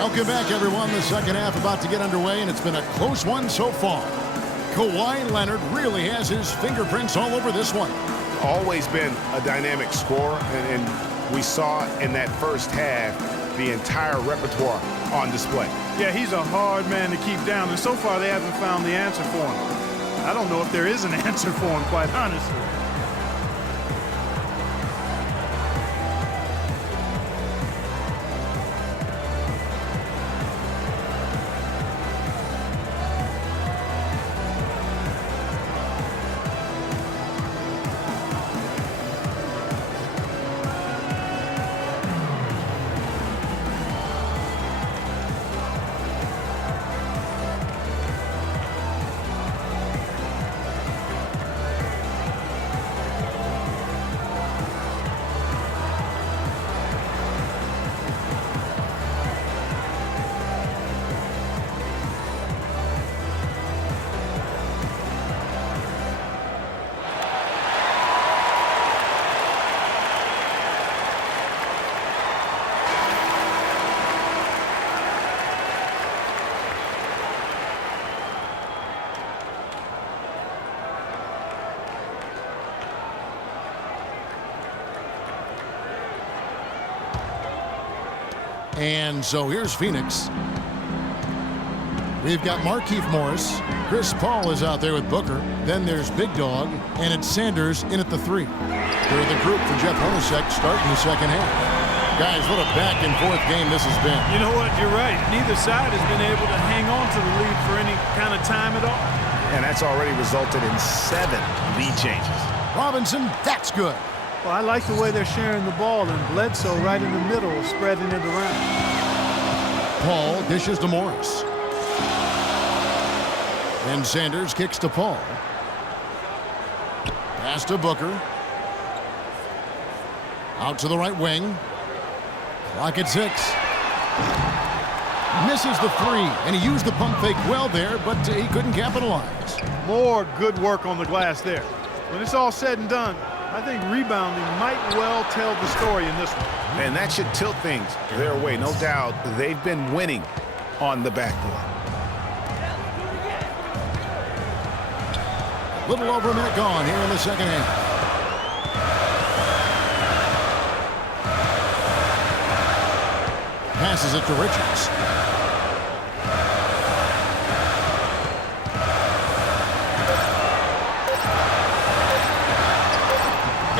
Welcome back, everyone. The second half about to get underway, and it's been a close one so far. Kawhi Leonard really has his fingerprints all over this one. Always been a dynamic scorer, and we saw in that first half the entire repertoire on display. Yeah, he's a hard man to keep down, and so far they haven't found the answer for him. I don't know if there is an answer for him, quite honestly. And so here's Phoenix. We've got Markieff Morris. Chris Paul is out there with Booker. Then there's Big Dog, and it's Sanders in at the 3. They're the group for Jeff Hornacek starting the second half. Guys, what a back-and-forth game this has been. You know what? You're right. Neither side has been able to hang on to the lead for any kind of time at all. And that's already resulted in 7 lead changes. Robinson, that's good. Well, I like the way they're sharing the ball, and Bledsoe right in the middle, spreading it around. Paul dishes to Morris. And Sanders kicks to Paul. Pass to Booker. Out to the right wing. Clock at 6. Misses the 3, and he used the pump fake well there, but he couldn't capitalize. More good work on the glass there. When it's all said and done, I think rebounding might well tell the story in this one. And that should tilt things their way. No doubt they've been winning on the backboard. Little over a minute gone here in the second half. Passes it to Richards.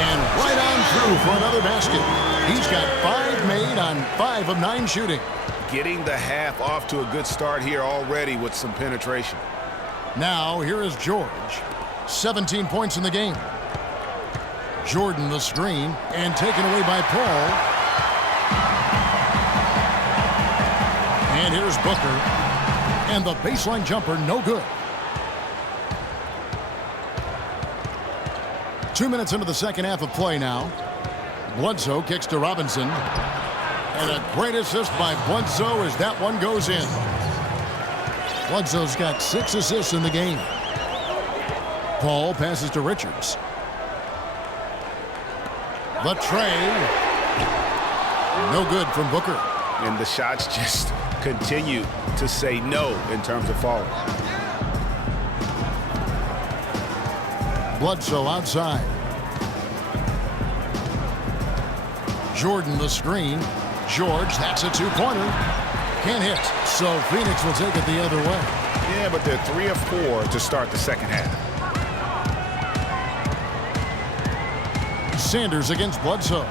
And right on through for another basket. He's got 5 made on 5 of 9 shooting. Getting the half off to a good start here already with some penetration. Now here is George. 17 points in the game. Jordan the screen and taken away by Paul. And here's Booker. And the baseline jumper, no good. 2 minutes into the second half of play now. Bledsoe kicks to Robinson. And a great assist by Bledsoe as that one goes in. Bledsoe's got 6 assists in the game. Paul passes to Richards. The tray. No good from Booker. And the shots just continue to say no in terms of falling. Bledsoe outside. Jordan the screen. George, that's a 2-pointer. Can't hit, so Phoenix will take it the other way. Yeah, but they're 3 of 4 to start the second half. Sanders against Bledsoe.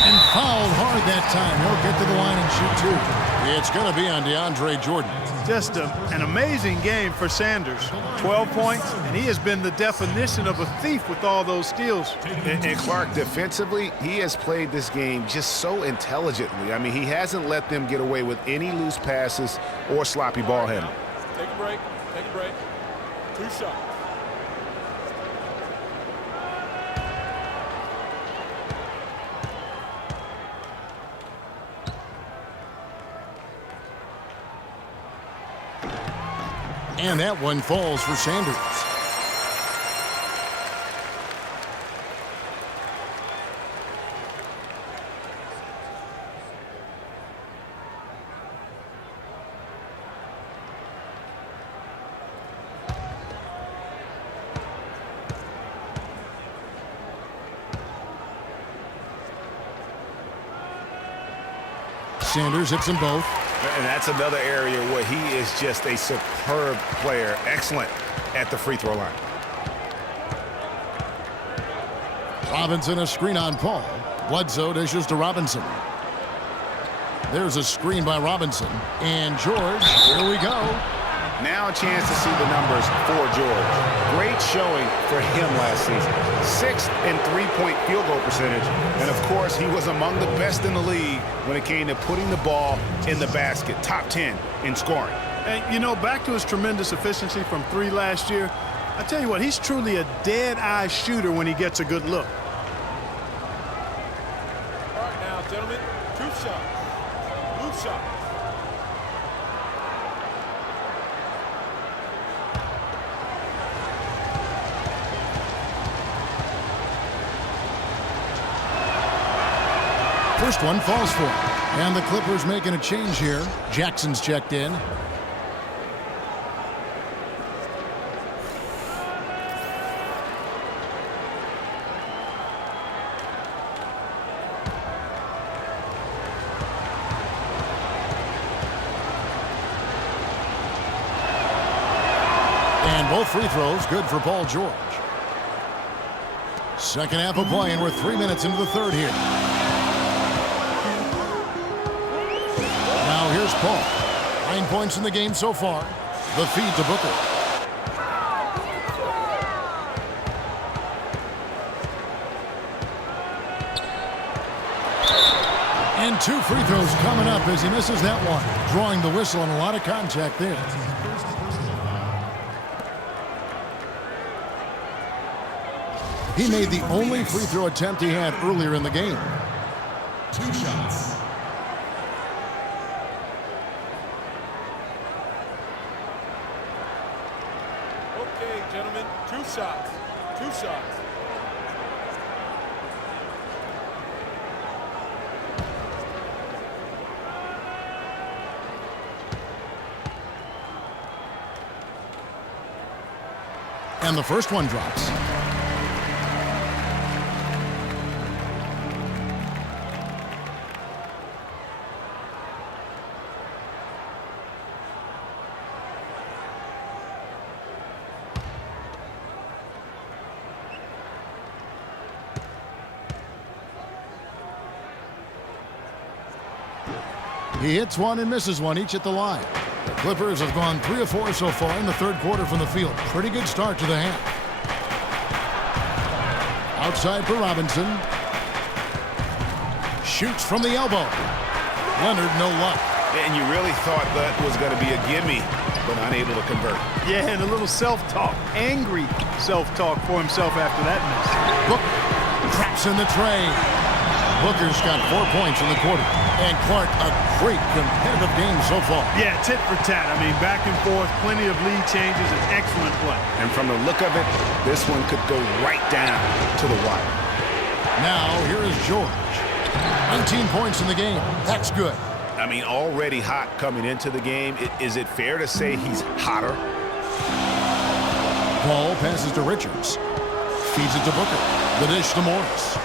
And fouled hard that time. He'll get to the line and shoot 2. It's going to be on DeAndre Jordan. Just an amazing game for Sanders. 12 points, and he has been the definition of a thief with all those steals. And Clark, defensively, he has played this game just so intelligently. I mean, he hasn't let them get away with any loose passes or sloppy ball handling. Take a break. Take a break. 2 shots. And that one falls for Sanders. Sanders hits them both. And that's another area where he is just a superb player. Excellent at the free throw line. Robinson a screen on Paul. Bledsoe dishes to Robinson. There's a screen by Robinson. And George, here we go. Now a chance to see the numbers for George. Great showing for him last season. 6th in three-point field goal percentage. And, of course, he was among the best in the league when it came to putting the ball in the basket. Top 10 in scoring. And, you know, back to his tremendous efficiency from 3 last year, I tell you what, he's truly a dead-eye shooter when he gets a good look. All right, now, gentlemen, 2 shots. 2 shots. First one falls for him. And the Clippers making a change here. Jackson's checked in. And both free throws good for Paul George. Second half of play, and we're 3 minutes into the third here. Now here's Paul. 9 points in the game so far. The feed to Booker. And 2 free throws coming up as he misses that one. Drawing the whistle and a lot of contact there. He made the only free throw attempt he had earlier in the game. 2 shots. Okay, gentlemen, 2 shots. 2 shots. And the first one drops. He hits one and misses one, each at the line. The Clippers have gone 3 of 4 so far in the third quarter from the field. Pretty good start to the half. Outside for Robinson. Shoots from the elbow. Leonard, no luck. And you really thought that was going to be a gimme, but unable to convert. Yeah, and a little self-talk, angry self-talk for himself after that miss. Booker traps in the tray. Booker's got 4 points in the quarter. And Clark, a great competitive game so far. Yeah, tit for tat. I mean, back and forth, plenty of lead changes, and excellent play. And from the look of it, this one could go right down to the wire. Now, here is George. 19 points in the game. That's good. I mean, already hot coming into the game. Is it fair to say he's hotter? Paul passes to Richards. Feeds it to Booker. The dish to Morris.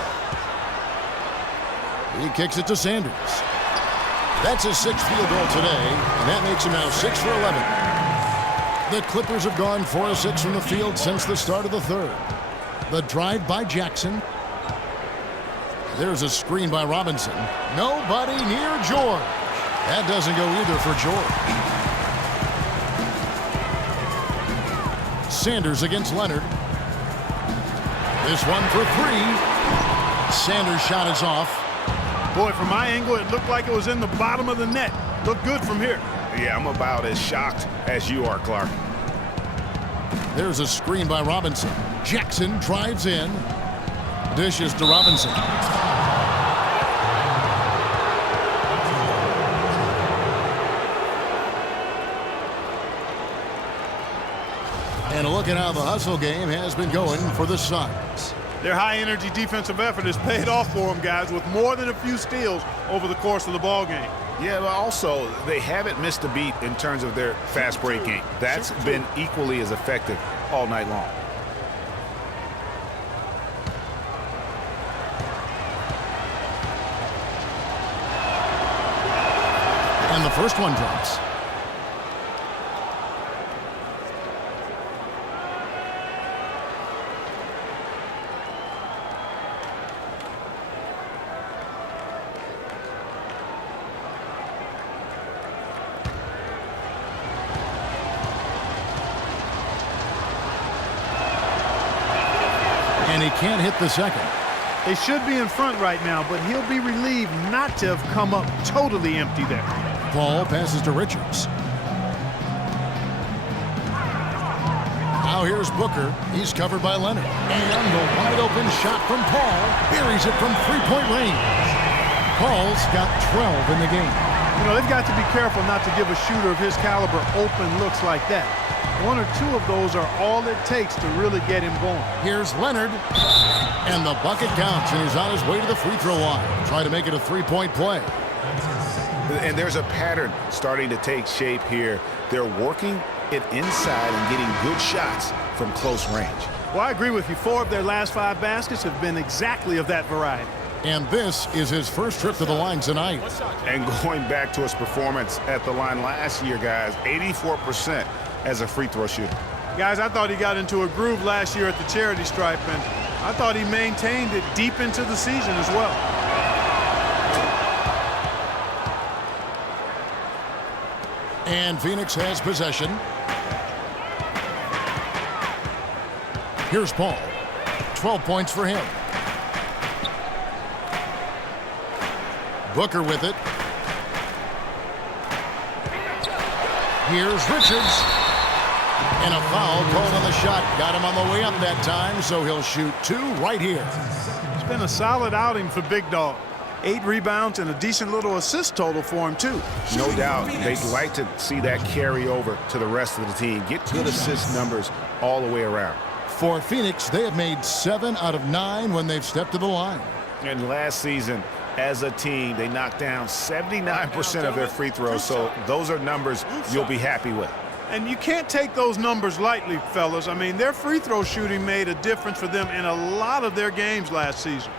He kicks it to Sanders. That's his 6th field goal today, and that makes him now 6 for 11. The Clippers have gone 4 of 6 from the field since the start of the third. The drive by Jackson. There's a screen by Robinson. Nobody near George. That doesn't go either for George. Sanders against Leonard. This one for 3. Sanders' shot is off. Boy, from my angle, it looked like it was in the bottom of the net. Looked good from here. Yeah, I'm about as shocked as you are, Clark. There's a screen by Robinson. Jackson drives in. Dishes to Robinson. And a look at how the hustle game has been going for the Suns. Their high-energy defensive effort has paid off for them, guys, with more than a few steals over the course of the ball game. Yeah, but also, they haven't missed a beat in terms of their fast break game. That's been equally as effective all night long. And the first one drops. And he can't hit the second. They should be in front right now, but he'll be relieved not to have come up totally empty there. Paul passes to Richards. Now here's Booker. He's covered by Leonard. And the wide open shot from Paul buries it from three-point range. Paul's got 12 in the game. You know, they've got to be careful not to give a shooter of his caliber open looks like that. One or two of those are all it takes to really get him going. Here's Leonard. And the bucket counts, and he's on his way to the free throw line. Try to make it a three-point play. And there's a pattern starting to take shape here. They're working it inside and getting good shots from close range. Well, I agree with you. 4 of their last 5 baskets have been exactly of that variety. And this is his first trip to the line tonight. And going back to his performance at the line last year, guys, 84% as a free throw shooter. Guys, I thought he got into a groove last year at the charity stripe, and I thought he maintained it deep into the season as well. And Phoenix has possession. Here's Paul. 12 points for him. Booker with it. Here's Richards. And a foul called on the shot. Got him on the way up that time, so he'll shoot 2 right here. It's been a solid outing for Big Dog. 8 rebounds and a decent little assist total for him, too. No doubt. They'd like to see that carry over to the rest of the team. Get good assist numbers all the way around. For Phoenix, they have made 7 out of 9 when they've stepped to the line. And last season, as a team, they knocked down 79% of their free throws, so those are numbers you'll be happy with. And you can't take those numbers lightly, fellas. I mean, their free throw shooting made a difference for them in a lot of their games last season.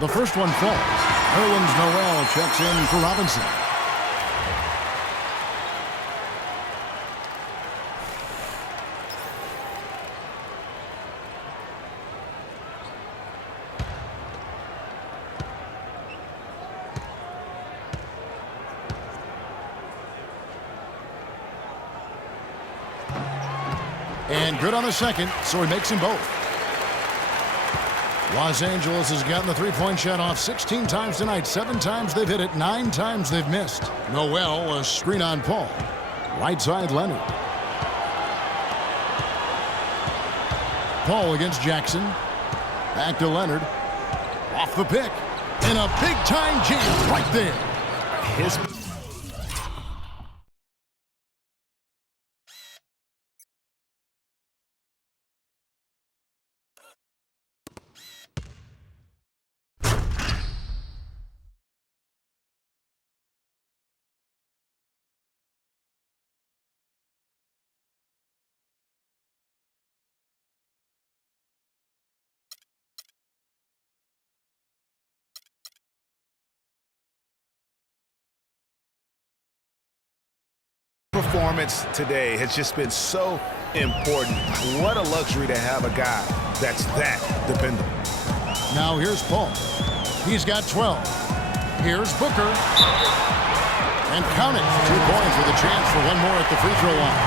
The first one falls. Nerlens Noel checks in for Robinson. And good on the second, so he makes them both. Los Angeles has gotten the three-point shot off 16 times tonight. 7 times they've hit it, 9 times they've missed. Noel, a screen on Paul. Right side, Leonard. Paul against Jackson. Back to Leonard. Off the pick. And a big-time jam right there. His performance today has just been so important. What a luxury to have a guy that's that dependable. Now here's Paul. He's got 12. Here's Booker. And count it. 2 points with a chance for one more at the free throw line.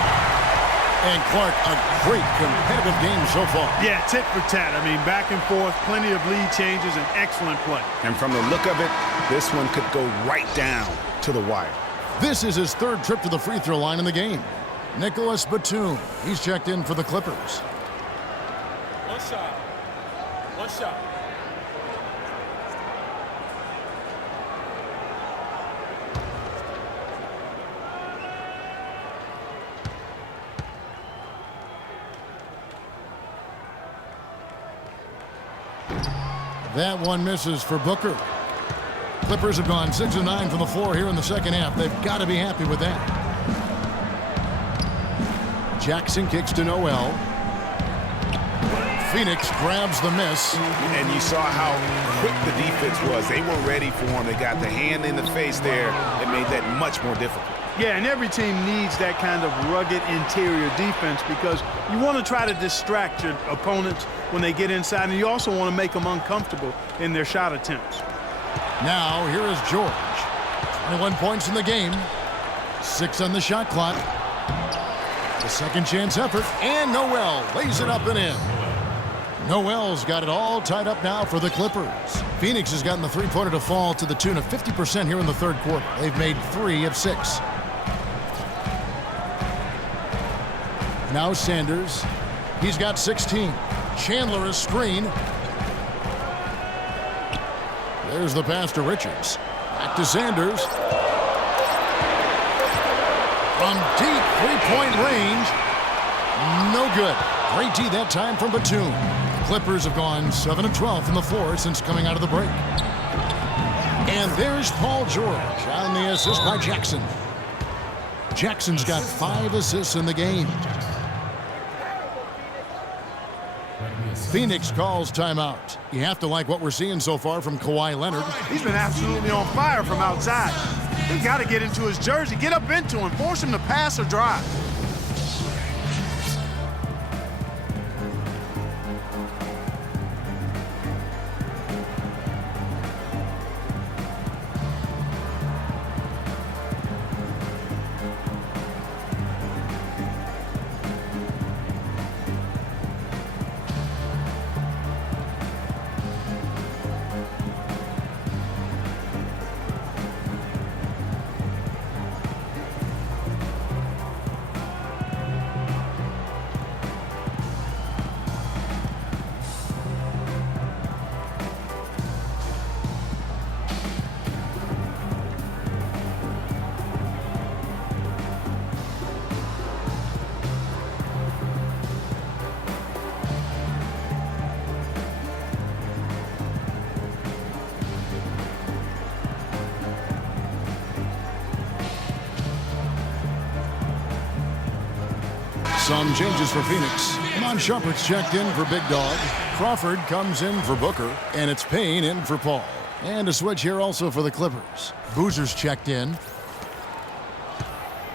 And Clark, a great competitive game so far. Yeah, tit for tat. I mean, back and forth, plenty of lead changes, and excellent play. And from the look of it, this one could go right down to the wire. This is his 3rd trip to the free throw line in the game. Nicholas Batum. He's checked in for the Clippers. One shot. One shot. That one misses for Booker. Clippers have gone 6 of 9 from the floor here in the second half. They've got to be happy with that. Jackson kicks to Noel. Phoenix grabs the miss. And you saw how quick the defense was. They were ready for him. They got the hand in the face there and made that much more difficult. Yeah, and every team needs that kind of rugged interior defense because you want to try to distract your opponents when they get inside, and you also want to make them uncomfortable in their shot attempts. Now, here is George. 21 points in the game. 6 on the shot clock. The second chance effort, and Noel lays it up and in. Noel's got it all tied up now for the Clippers. Phoenix has gotten the three-pointer to fall to the tune of 50% here in the third quarter. They've made 3 of 6. Now Sanders. He's got 16. Chandler is screen. There's the pass to Richards. Back to Sanders. From deep three-point range. No good. Great D that time from Batum. The Clippers have gone 7 of 12 from the floor since coming out of the break. And there's Paul George on the assist by Jackson. Jackson's got 5 assists in the game. Phoenix calls timeout. You have to like what we're seeing so far from Kawhi Leonard. He's been absolutely on fire from outside. They got to get into his jersey, get up into him, force him to pass or drive. Some changes for Phoenix. Iman Shumpert's checked in for Big Dog. Crawford comes in for Booker. And it's Payne in for Paul. And a switch here also for the Clippers. Boozer's checked in.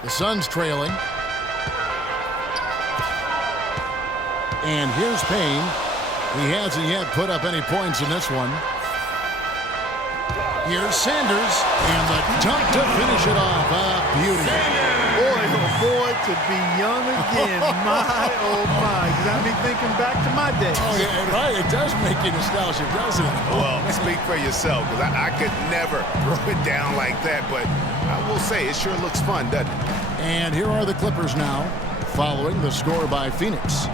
The Suns trailing. And here's Payne. He hasn't yet put up any points in this one. Here's Sanders. And the dunk to finish it off. A beauty. Boy, to be young again. My, oh my. You got me thinking back to my days. Oh, yeah, right. It does make you nostalgic, doesn't it? Well, speak for yourself, because I could never throw it down like that, but I will say it sure looks fun, doesn't it? And here are the Clippers now, following the score by Phoenix.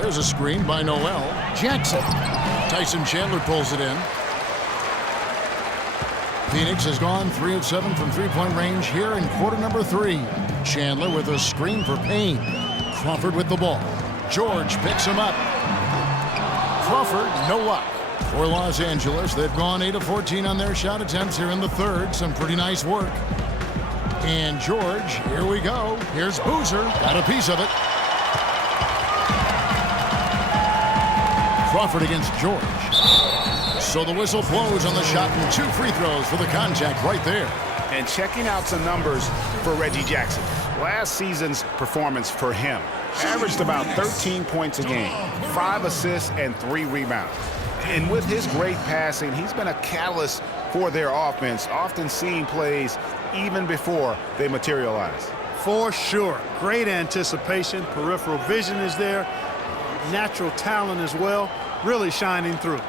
There's a screen by Noel. Jackson. Tyson Chandler pulls it in. Phoenix has gone 3 of 7 from three-point range here in quarter number 3. Chandler with a screen for Payne. Crawford with the ball. George picks him up. Crawford, no luck. For Los Angeles, they've gone 8 of 14 on their shot attempts here in the third. Some pretty nice work. And George, here we go. Here's Boozer. Got a piece of it. Crawford against George. So the whistle blows on the shot and 2 free throws for the contact right there. And checking out some numbers for Reggie Jackson. Last season's performance for him averaged about 13 points a game, 5 assists, and 3 rebounds. And with his great passing, he's been a catalyst for their offense, often seeing plays even before they materialize. For sure. Great anticipation. Peripheral vision is there. Natural talent as well. Really shining through.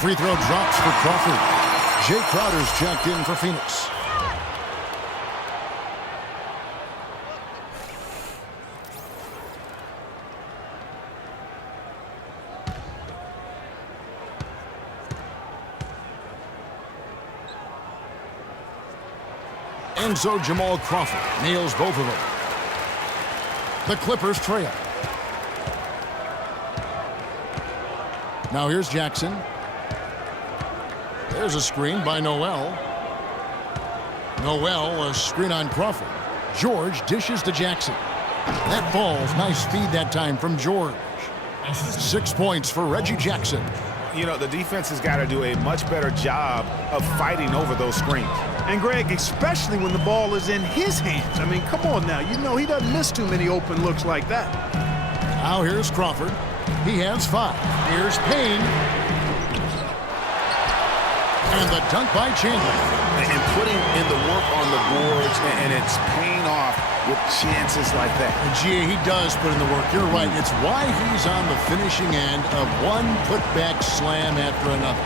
Free throw drops for Crawford. Jay Crowder's checked in for Phoenix. And so Jamal Crawford nails both of them. The Clippers trail. Now here's Jackson. There's a screen by Noel. Noel, a screen on Crawford. George dishes to Jackson. That falls. Nice feed that time from George. 6 points for Reggie Jackson. You know, the defense has got to do a much better job of fighting over those screens. And, Greg, especially when the ball is in his hands. I mean, come on now. You know he doesn't miss too many open looks like that. Now here's Crawford. He has 5. Here's Payne. And the dunk by Chandler. And putting in the work on the boards, and it's paying off with chances like that. And G.A., he does put in the work. You're right. It's why he's on the finishing end of one putback slam after another.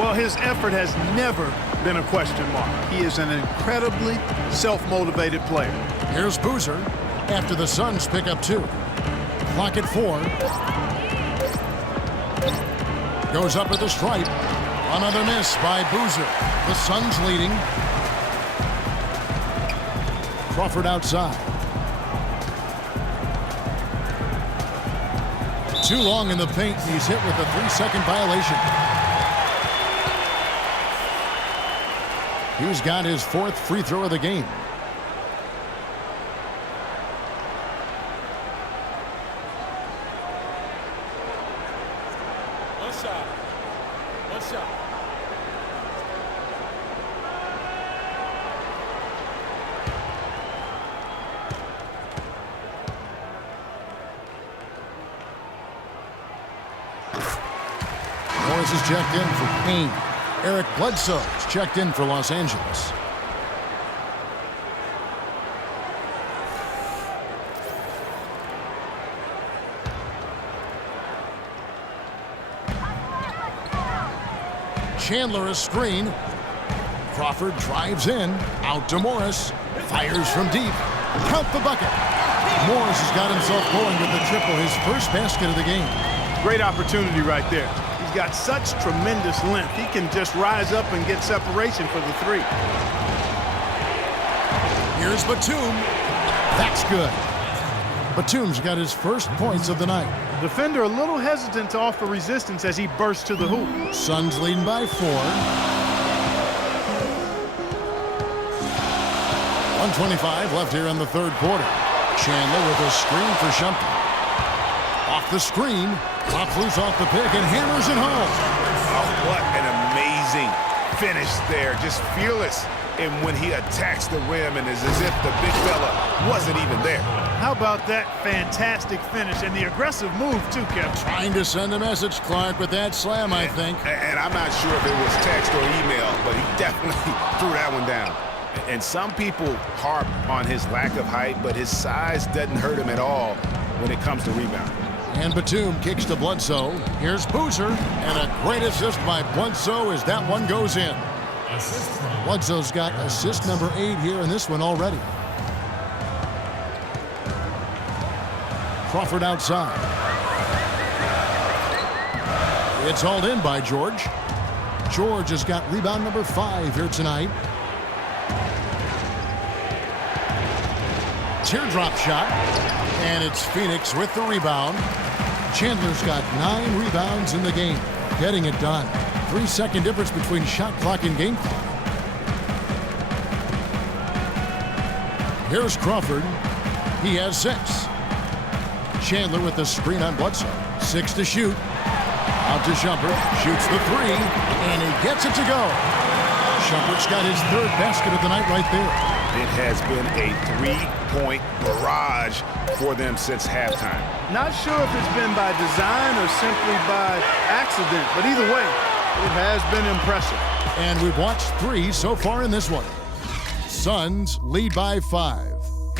Well, his effort has never been a question mark. He is an incredibly self-motivated player. Here's Boozer after the Suns pick up 2. Clock at 4. Goes up at the stripe. Another miss by Boozer. The Suns leading. Crawford outside. Too long in the paint. He's hit with a 3-second violation. He's got his 4th free throw of the game. One shot. One shot. Morris is checked in for Payne. Eric Bledsoe is checked in for Los Angeles. Chandler a screen. Crawford drives in. Out to Morris. Fires from deep. Count the bucket. Morris has got himself going with the triple, his first basket of the game. Great opportunity right there. He's got such tremendous length. He can just rise up and get separation for the 3. Here's Batum. That's good. Batum's got his first points of the night. Defender a little hesitant to offer resistance as he bursts to the hoop. Suns leading by 4. 1:25 left here in the 3rd quarter. Chandler with a screen for Shumpert. Off the screen, pops loose off the pick and hammers it home. Oh, what an amazing finish there. Just fearless. And when he attacks the rim, and it's as if the big fella wasn't even there. How about that fantastic finish and the aggressive move, too, Kevin? Trying to send a message, Clark, with that slam, I think. And I'm not sure if it was text or email, but he definitely threw that one down. And some people harp on his lack of height, but his size doesn't hurt him at all when it comes to rebounding. And Batum kicks to Bledsoe. Here's Boozer, and a great assist by Bledsoe as that one goes in. Bledsoe's got assist number 8 here in this one already. Crawford outside. It's hauled in by George. George has got rebound number 5 here tonight. Teardrop shot, and it's Phoenix with the rebound. Chandler's got 9 rebounds in the game, getting it done. 3-second difference between shot clock and game clock. Here's Crawford. He has 6. Chandler with the screen on Bledsoe. 6 to shoot. Out to Shumpert. Shoots the 3, and he gets it to go. Shumpert's got his 3rd basket of the night right there. It has been a 3-point barrage for them since halftime. Not sure if it's been by design or simply by accident, but either way, it has been impressive. And we've watched 3 so far in this one. Suns lead by 5.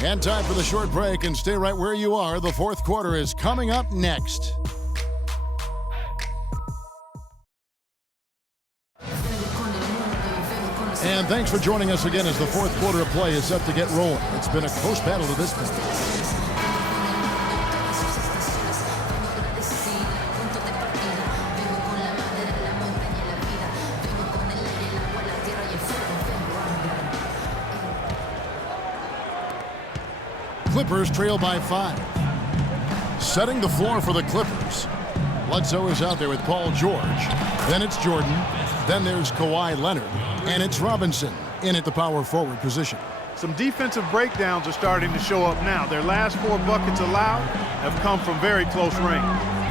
And time for the short break, and stay right where you are. The 4th quarter is coming up next. And thanks for joining us again as the 4th quarter of play is set to get rolling. It's been a close battle to this point. Clippers trail by 5. Setting the floor for the Clippers. Bledsoe is out there with Paul George. Then it's Jordan. Then there's Kawhi Leonard. And it's Robinson. in at the power forward position. Some defensive breakdowns are starting to show up now. Their last 4 buckets allowed have come from very close range.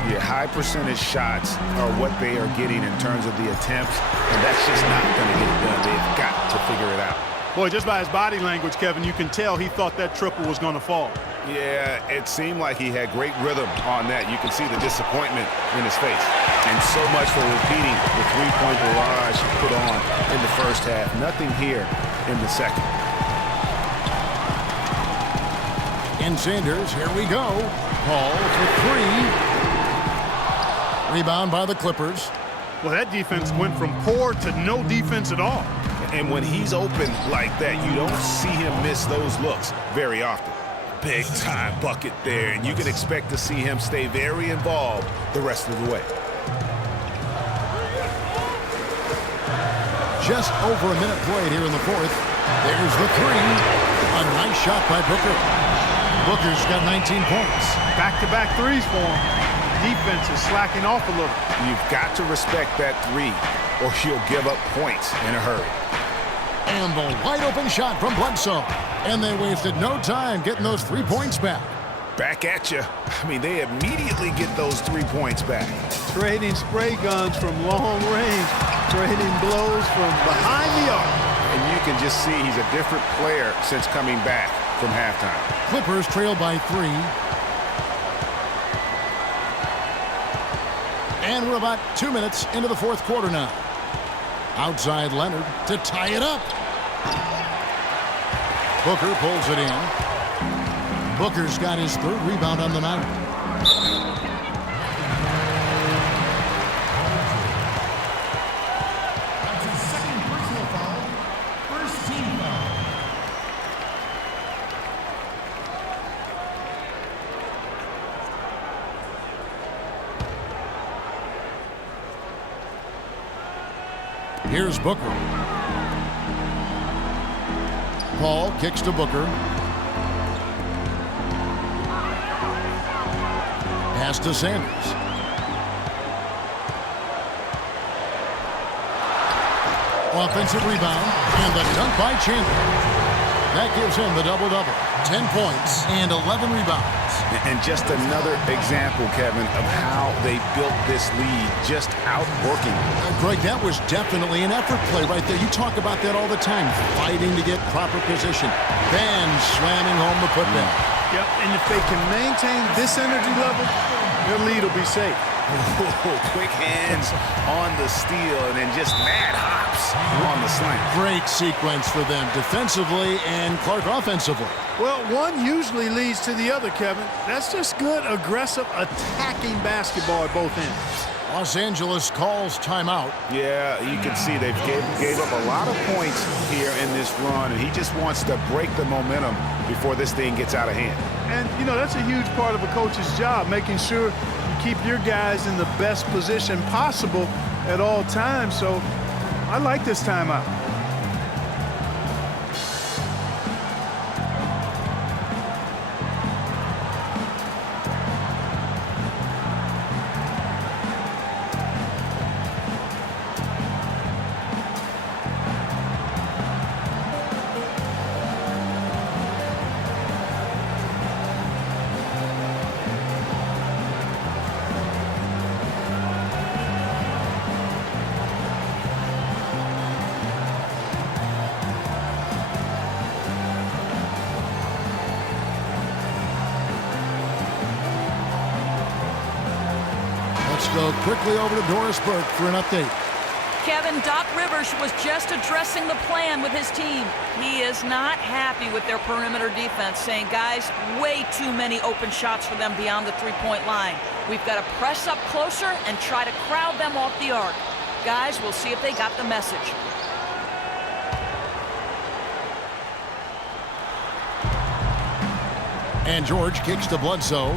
Yeah, high percentage shots are what they are getting in terms of the attempts, and that's just not going to get it done. They've got to figure it out. Boy, just by his body language, Kevin, you can tell he thought that triple was going to fall. Yeah, it seemed like he had great rhythm on that. You can see the disappointment in his face. And so much for repeating the three-point barrage put on in the first half. Nothing here in the second. And Sanders, here we go. Paul for 3. Rebound by the Clippers. Well, that defense went from poor to no defense at all. And when he's open like that, you don't see him miss those looks very often. Big time bucket there, and you can expect to see him stay very involved the rest of the way. Just over a minute played here in the fourth. There's the 3. A nice shot by Booker. Booker's got 19 points. Back-to-back threes for him. Defense is slacking off a little. You've got to respect that 3, or you'll give up points in a hurry. And the wide-open shot from Bledsoe. And they wasted no time getting those 3 points back. Back at you. I mean, they immediately get those 3 points back. Trading spray guns from long range. Trading blows from behind the arc. And you can just see he's a different player since coming back from halftime. Clippers trail by 3. And we're about 2 minutes into the fourth quarter now. Outside Leonard to tie it up. Booker pulls it in. Booker's got his 3rd rebound on the night. That's his 2nd personal foul. 1st team foul. Here's Booker. Paul kicks to Booker. Pass to Sanders. Offensive rebound, and the dunk by Chandler. That gives him the double-double. 10 points and 11 rebounds. And just another example, Kevin, of how they built this lead, just outworking. Greg, that was definitely an effort play right there. You talk about that all the time, fighting to get proper position. Then slamming home the putback. Yep, and if they can maintain this energy level, their lead will be safe. Quick hands on the steal, and then just mad hops on the slam. Great sequence for them defensively and Clark offensively. Well, one usually leads to the other, Kevin. That's just good, aggressive, attacking basketball at both ends. Los Angeles calls timeout. Yeah, you can see they gave up a lot of points here in this run, and he just wants to break the momentum before this thing gets out of hand. And, you know, that's a huge part of a coach's job, making sure you keep your guys in the best position possible at all times. So I like this timeout. Let's go quickly over to Doris Burke for an update. Kevin, Doc Rivers was just addressing the plan with his team. He is not happy with their perimeter defense, saying, guys, way too many open shots for them beyond the three-point line. We've got to press up closer and try to crowd them off the arc. Guys, we'll see if they got the message. And George kicks to Bledsoe.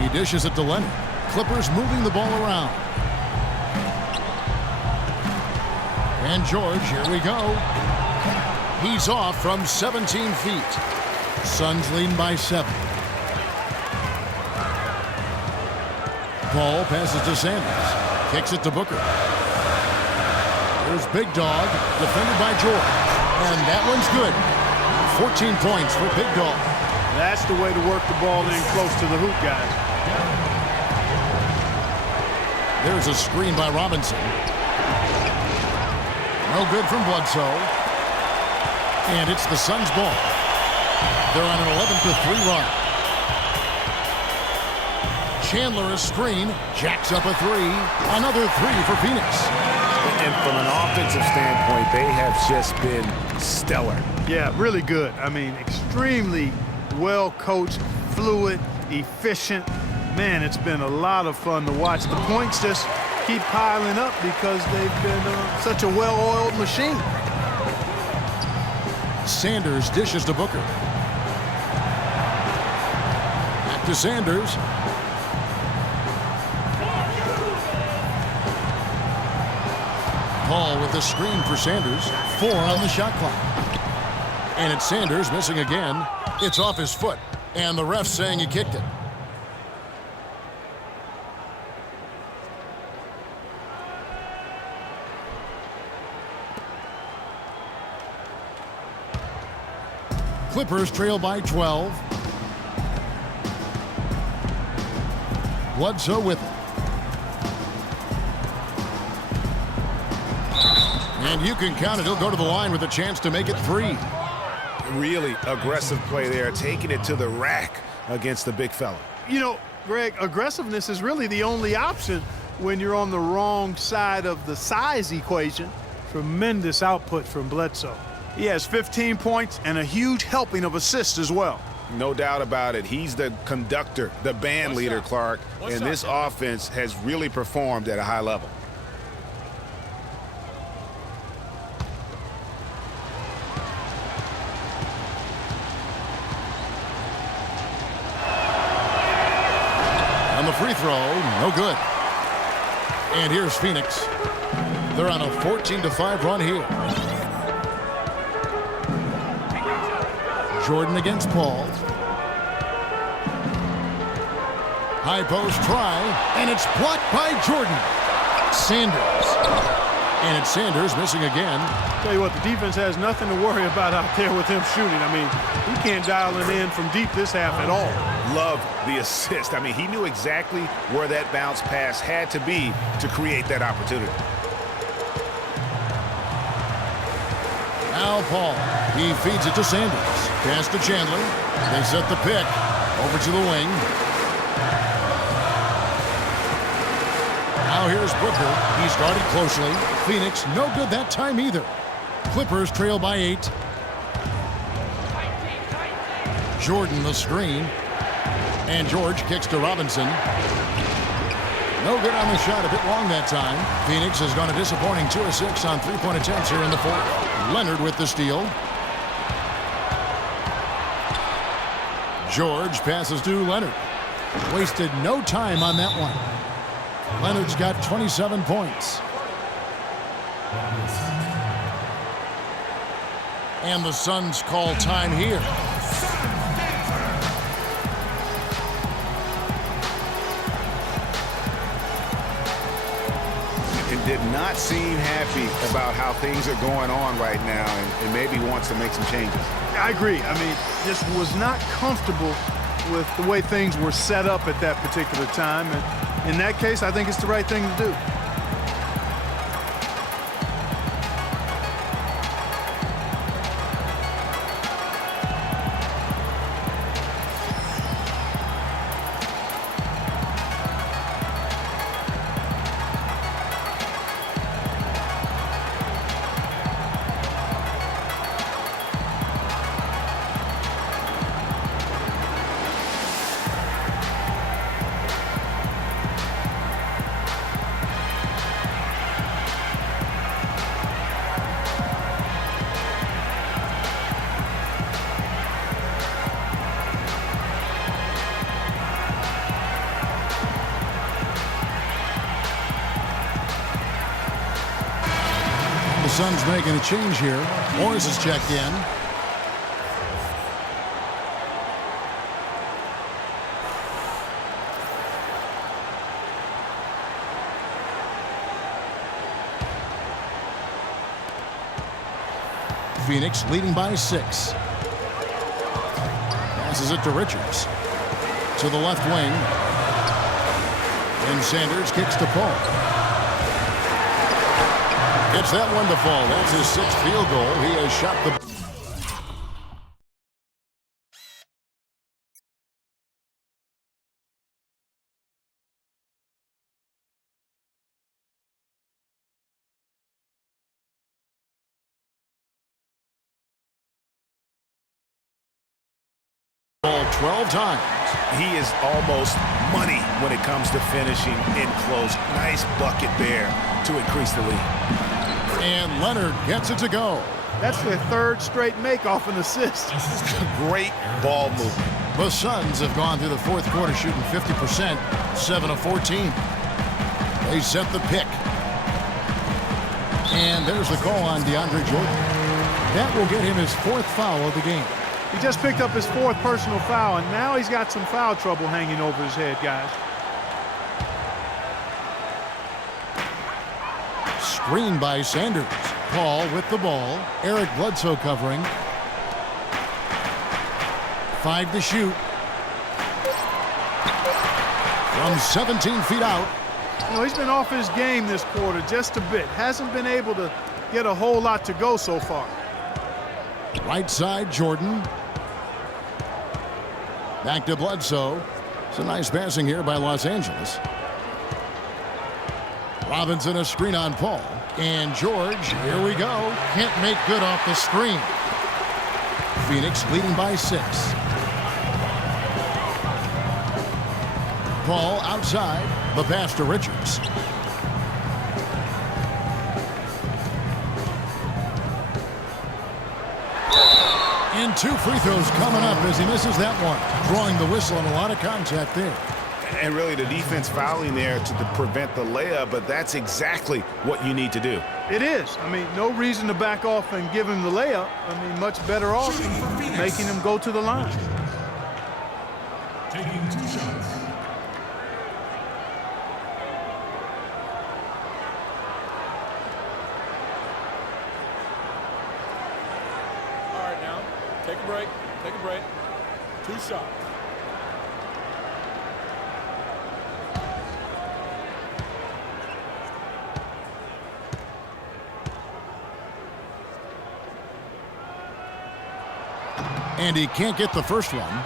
He dishes it to Leonard. Clippers moving the ball around. And George, here we go. He's off from 17 feet. Suns leading by 7. Paul passes to Sanders. Kicks it to Booker. There's Big Dog, defended by George. And that one's good. 14 points for Big Dog. That's the way to work the ball in close to the hoop, guys. There's a screen by Robinson. No good from Bledsoe. And it's the Suns' ball. They're on an 11-3 run. Chandler, a screen, jacks up a three. Another three for Phoenix. And from an offensive standpoint, they have just been stellar. Yeah, really good. I mean, extremely well coached, fluid, efficient. Man, it's been a lot of fun to watch. The points just keep piling up because they've been such a well-oiled machine. Sanders dishes to Booker. Back to Sanders. Paul with the screen for Sanders. 4 on the shot clock. And it's Sanders missing again. It's off his foot. And the ref saying he kicked it. Clippers trail by 12. Bledsoe with it. And you can count it. He'll go to the line with a chance to make it 3. Really aggressive play there, taking it to the rack against the big fella. You know, Greg, aggressiveness is really the only option when you're on the wrong side of the size equation. Tremendous output from Bledsoe. He has 15 points and a huge helping of assists as well. No doubt about it. He's the conductor, the band leader, Clark, and this offense has really performed at a high level. On the free throw, no good. And here's Phoenix. They're on a 14-5 run here. Jordan against Paul. High post try, and it's blocked by Jordan. Sanders. And it's Sanders missing again. Tell you what, the defense has nothing to worry about out there with him shooting. I mean, he can't dial it in from deep this half at all. Love the assist. I mean, he knew exactly where that bounce pass had to be to create that opportunity. Now Paul. He feeds it to Sanders. Pass to Chandler. They set the pick. Over to the wing. Now here's Booker. He's guarded closely. Phoenix, no good that time either. Clippers trail by 8. Jordan the screen. And George kicks to Robinson. No good on the shot, a bit long that time. Phoenix has gone a disappointing 2 of 6 on 3-point attempts here in the fourth. Leonard with the steal. George passes to Leonard. Wasted no time on that one. Leonard's got 27 points. And the Suns call time here. And did not seem happy about how things are going on right now and maybe wants to make some changes. I agree. I mean, just was not comfortable with the way things were set up at that particular time. And in that case, I think it's the right thing to do. The Suns making a change here. Morris is checked in. Phoenix leading by 6. Passes it to Richards. To the left wing. And Sanders kicks to Paul. Gets that one to fall. That's his 6th field goal. He has shot the... ball 12 times. He is almost money when it comes to finishing in close. Nice bucket there to increase the lead. And Leonard gets it to go. That's their 3rd straight make off an assist. Great ball movement. The Suns have gone through the 4th quarter shooting 50%, 7 of 14. They set the pick. And there's the call on DeAndre Jordan. That will get him his 4th foul of the game. He just picked up his 4th personal foul, and now he's got some foul trouble hanging over his head, guys. Screen by Sanders. Paul with the ball. Eric Bledsoe covering. 5 to shoot. From 17 feet out. You know, he's been off his game this quarter just a bit. Hasn't been able to get a whole lot to go so far. Right side, Jordan. Back to Bledsoe. It's a nice passing here by Los Angeles. Robinson a screen on Paul. And George, here we go. Can't make good off the screen. Phoenix leading by 6. Paul outside. The pass to Richards. And 2 free throws coming up as he misses that one. Drawing the whistle and a lot of contact there. And really the defense fouling there to prevent the layup, but that's exactly what you need to do. It is. I mean, no reason to back off and give him the layup. I mean, much better off making him go to the line. Taking 2 shots. All right, now, take a break. Take a break. 2 shots. And he can't get the first one.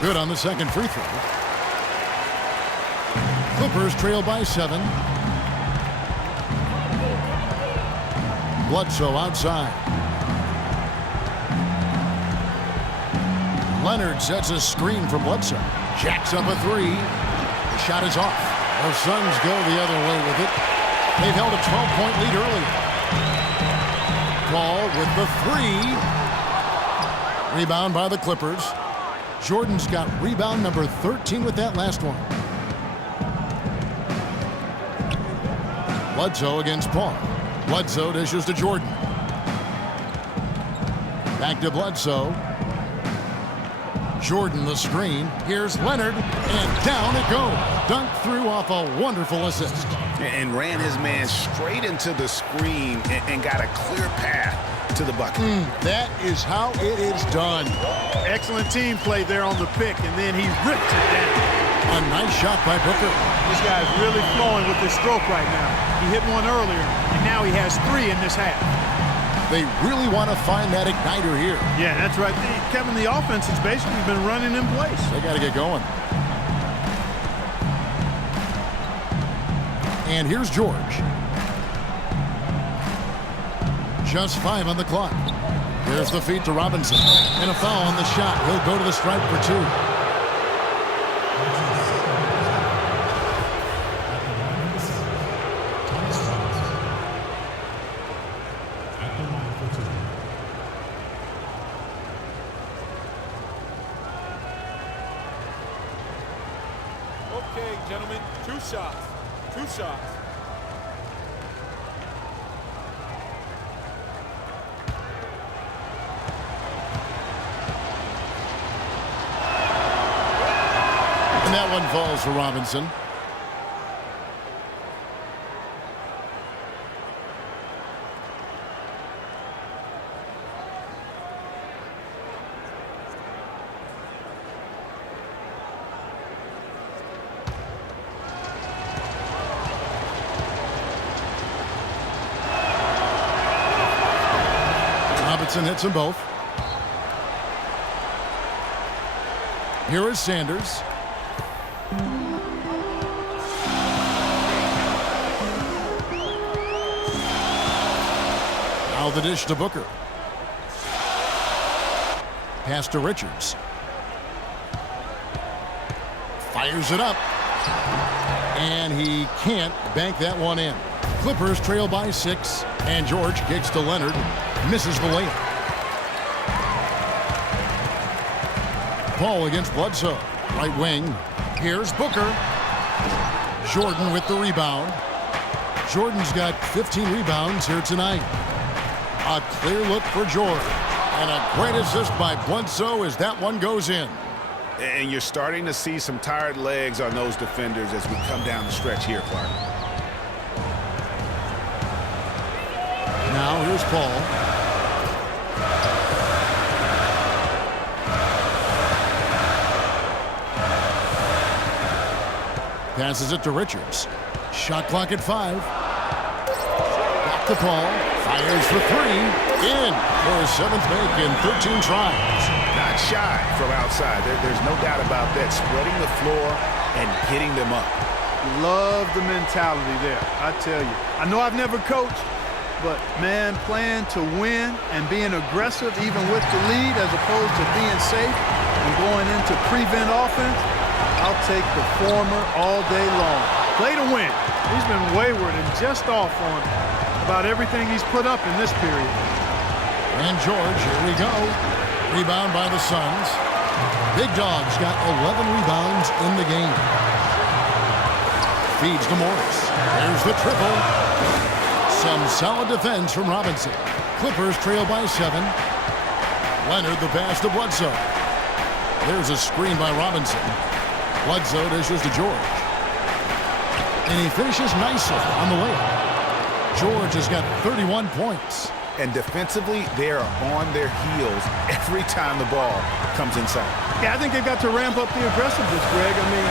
Good on the second free throw. Clippers trail by 7. Bledsoe outside. Leonard sets a screen for Bledsoe. Jacks up a 3. The shot is off. The Suns go the other way with it. They've held a 12-point lead earlier. Paul with the 3. Rebound by the Clippers. Jordan's got rebound number 13 with that last one. Bledsoe against Paul. Bledsoe dishes to Jordan. Back to Bledsoe. Jordan the screen. Here's Leonard, and down it goes. Dunked through off a wonderful assist. And ran his man straight into the screen and got a clear path to the bucket. That is how it is done. Excellent team play there on the pick, and then he ripped it down. A nice shot by Booker. This guy's really flowing with his stroke right now. He hit one earlier, and now he has 3 in this half. They really want to find that igniter here. Yeah, that's right. Kevin, the offense has basically been running in place. They got to get going. And here's George. Just 5 on the clock. There's the feed to Robinson. And a foul on the shot. He'll go to the stripe for 2. Okay, gentlemen, 2 shots. 2 shots. And that one falls for Robinson. Robinson hits them both. Here is Sanders. Now the dish to Booker. Pass to Richards. Fires it up. And he can't bank that one in. Clippers trail by 6. And George kicks to Leonard. Misses the layup. Paul against Bledsoe. Right wing. Here's Booker. Jordan with the rebound. Jordan's got 15 rebounds here tonight. A clear look for George. And a great assist by Bledsoe as that one goes in. And you're starting to see some tired legs on those defenders as we come down the stretch here, Clark. Now here's Paul. Passes it to Richards. Shot clock at 5. Back to Paul. Fires for 3. In for a 7th make in 13 tries. Not shy from outside. There's no doubt about that. Spreading the floor and getting them up. Love the mentality there, I tell you. I know I've never coached, but, man, playing to win and being aggressive even with the lead as opposed to being safe and going into prevent offense, I'll take the former all day long. Play to win. He's been wayward and just off on about everything he's put up in this period. And George, here we go. Rebound by the Suns. Big Dog's got 11 rebounds in the game. Feeds to Morris. There's the triple. Some solid defense from Robinson. Clippers trail by 7. Leonard the pass to Bledsoe. There's a screen by Robinson. Bledsoe dishes to George. And he finishes nicely on the layup. George has got 31 points. And defensively, they are on their heels every time the ball comes inside. Yeah, I think they've got to ramp up the aggressiveness, Greg. I mean,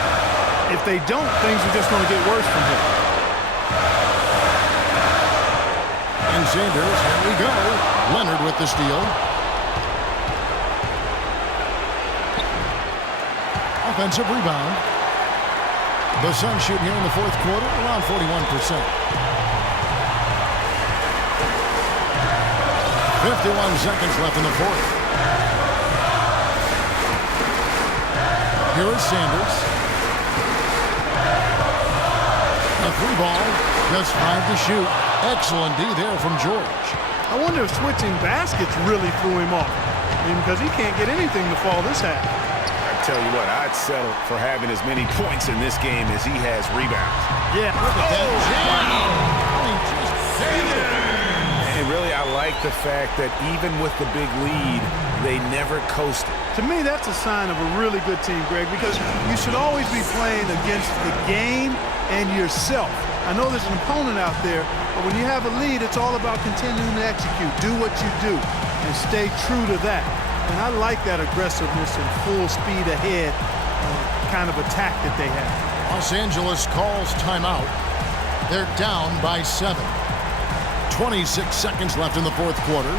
if they don't, things are just going to get worse from here. And Sanders, here we go. Leonard with the steal. Offensive rebound. The Suns shoot here in the 4th quarter around 41%. 51 seconds left in the 4th. Here is Sanders. A 3 ball, just 5 to shoot. Excellent D there from George. I wonder if switching baskets really threw him off. I mean, because he can't get anything to fall this half. I tell you what, I'd settle for having as many points in this game as he has rebounds. Yeah. And really, I like the fact that even with the big lead, they never coasted. To me, that's a sign of a really good team, Greg, because you should always be playing against the game and yourself. I know there's an opponent out there, but when you have a lead, it's all about continuing to execute. Do what you do and stay true to that. And I like that aggressiveness and full speed ahead kind of attack that they have. Los Angeles calls timeout. They're down by 7. 26 seconds left in the 4th quarter.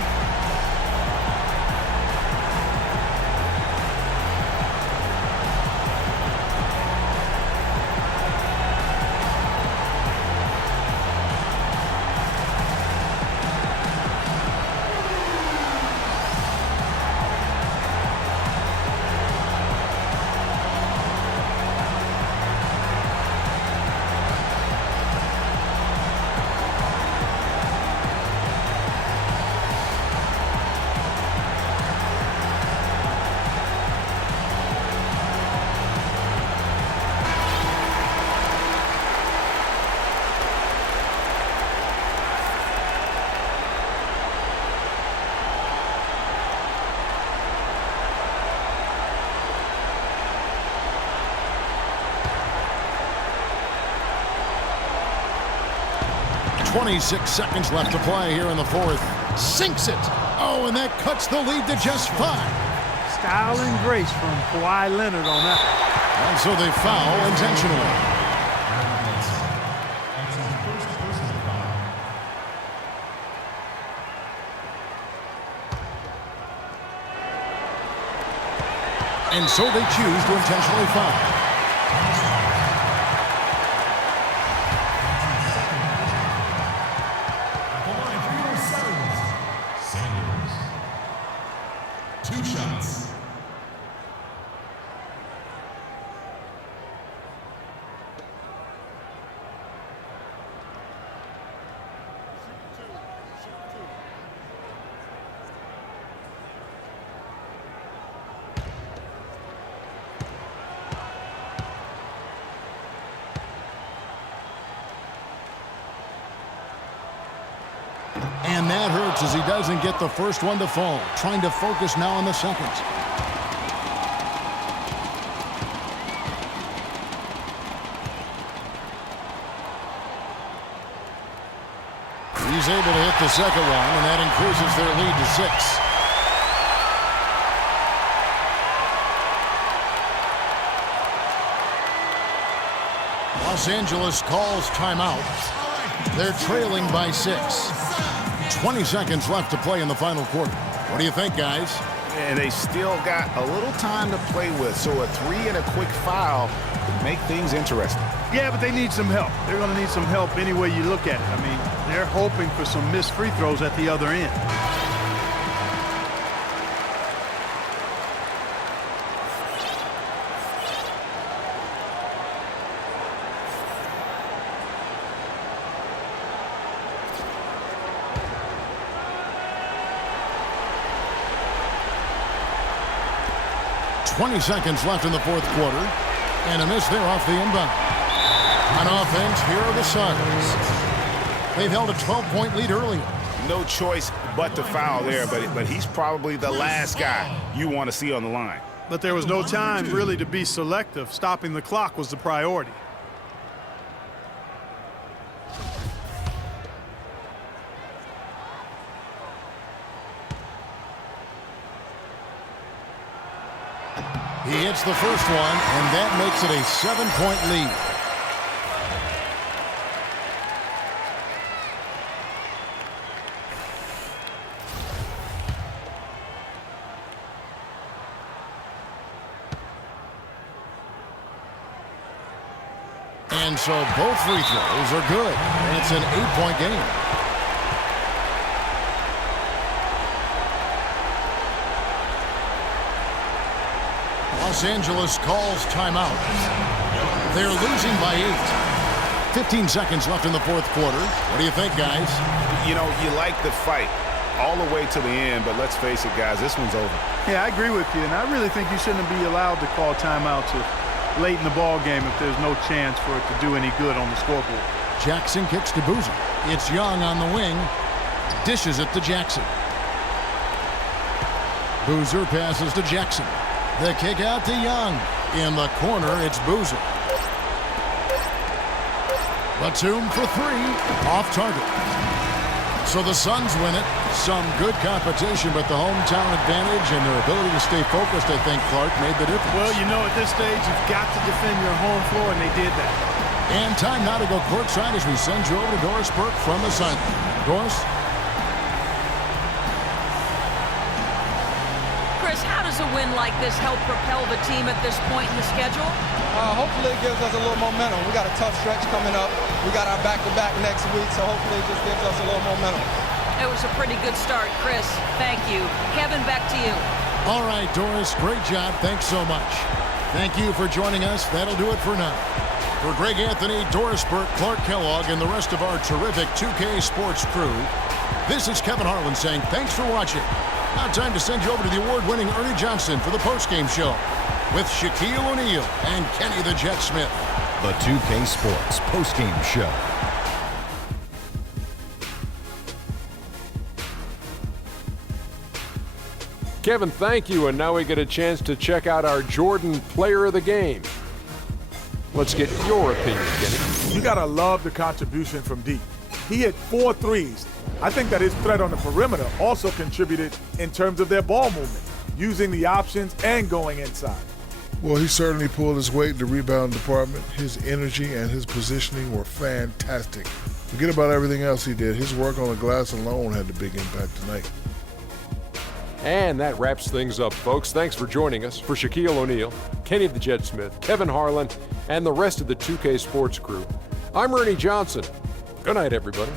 26 seconds left to play here in the fourth. Sinks it. Oh, and that cuts the lead to just 5. Style and grace from Kawhi Leonard on that. And so they foul intentionally. That's his first personal foul. And so they choose to intentionally foul. At the line for yourselves, Sanders. 2 shots. And that hurts as he doesn't get the first one to fall. Trying to focus now on the second. He's able to hit the second one, and that increases their lead to 6. Los Angeles calls timeout. They're trailing by 6. 20 seconds left to play in the final quarter. What do you think, guys? And they still got a little time to play with, so a 3 and a quick foul could make things interesting. Yeah, but they need some help. They're going to need some help any way you look at it. I mean, they're hoping for some missed free throws at the other end. .20 seconds left in the fourth quarter. And a miss there off the inbound. On offense, here are the Suns. They've held a 12-point lead earlier. No choice but to foul there, but he's probably the last guy you want to see on the line. But there was no time really to be selective. Stopping the clock was the priority. He hits the first one, and that makes it a 7-point lead. And so both free throws are good, and it's an 8-point game. Los Angeles calls timeout. They're losing by 8. 15 seconds left in the fourth quarter. What do you think, guys? You know, you like the fight all the way to the end, but let's face it, guys, this one's over. Yeah, I agree with you, and I really think you shouldn't be allowed to call timeout to late in the ball game if there's no chance for it to do any good on the scoreboard. Jackson kicks to Boozer. It's Young on the wing. Dishes it to Jackson. Boozer passes to Jackson. The kick out to Young. In the corner, it's Boozer. Batum for 3. Off target. So the Suns win it. Some good competition, but the hometown advantage and their ability to stay focused, I think, Clark, made the difference. Well, you know, at this stage, you've got to defend your home floor, and they did that. And time now to go courtside as we send you over to Doris Burke from the sideline. Doris? Chris, how does a win like this help propel the team at this point in the schedule? Hopefully it gives us a little momentum. We got a tough stretch coming up. We got our back-to-back next week, so hopefully it just gives us a little momentum. It was a pretty good start, Chris. Thank you. Kevin, back to you. All right, Doris, great job. Thanks so much. Thank you for joining us. That'll do it for now. For Greg Anthony, Doris Burke, Clark Kellogg, and the rest of our terrific 2K Sports crew, this is Kevin Harlan saying thanks for watching. Now time to send you over to the award-winning Ernie Johnson for the postgame show with Shaquille O'Neal and Kenny the Jet Smith. The 2K Sports postgame show. Kevin, thank you, and now we get a chance to check out our Jordan Player of the Game. Let's get your opinion, Kenny. You got to love the contribution from deep. He hit 4 threes. I think that his threat on the perimeter also contributed in terms of their ball movement, using the options and going inside. Well, he certainly pulled his weight in the rebound department. His energy and his positioning were fantastic. Forget about everything else he did. His work on the glass alone had the big impact tonight. And that wraps things up, folks. Thanks for joining us. For Shaquille O'Neal, Kenny the Jet Smith, Kevin Harlan, and the rest of the 2K Sports crew, I'm Ernie Johnson. Good night, everybody.